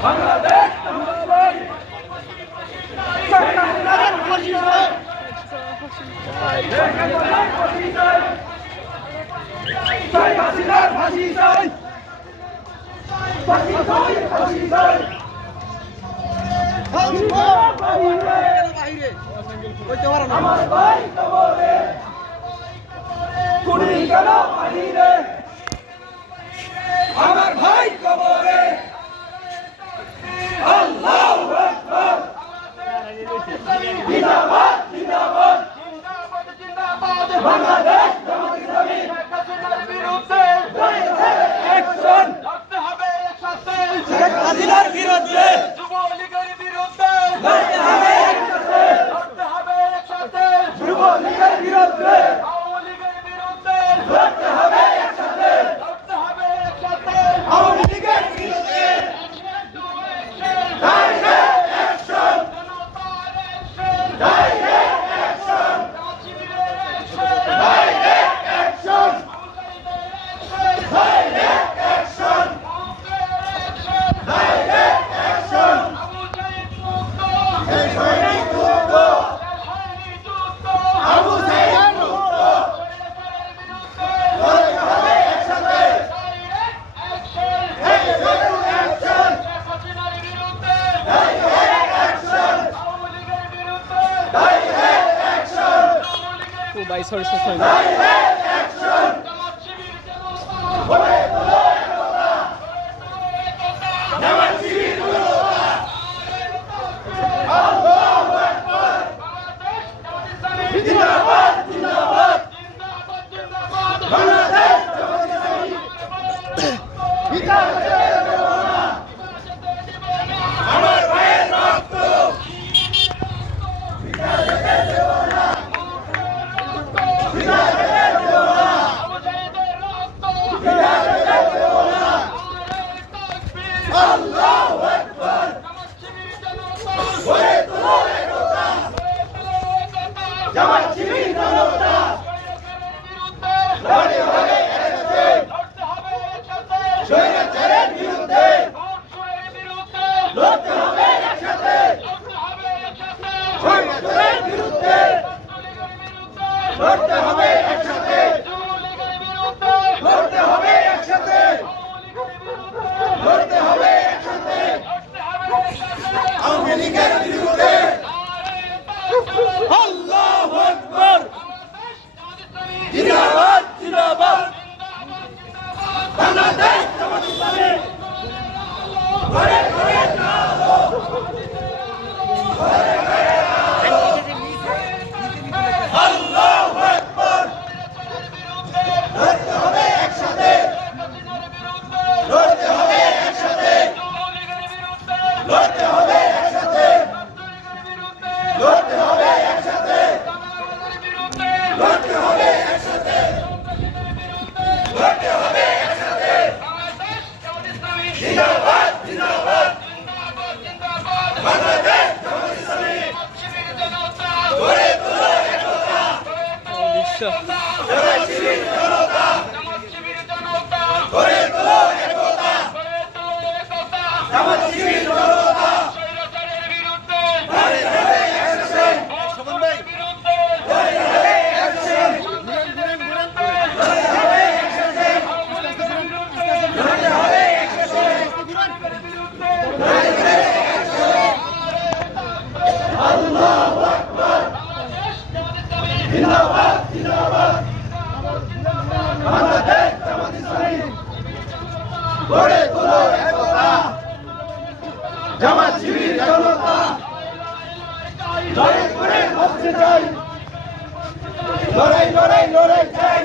বাংলাদেশ আমার ভাই কবরে খুনি গেল বাহিরে আমার ভাই কবরে আল্লাহু আকবার জিন্দাবাদ জিন্দাবাদ জিন্দাবাদ বাংলাদেশ জামাত ইসলামী হাসিনার বিরুদ্ধে অ্যাকশন করতে হবে একসাথে শেখ হাসিনার বিরুদ্ধে যুবলীগের বিরুদ্ধে করতে হবে একসাথে করতে হবে একসাথে যুবলীগের বিরুদ্ধে আওয়ামী লীগের বিরুদ্ধে করতে হবে একসাথে করতে হবে একসাথে আওয়ামী লীগের বিরুদ্ধে by source of time. লড়াই লড়াই লড়াই চাই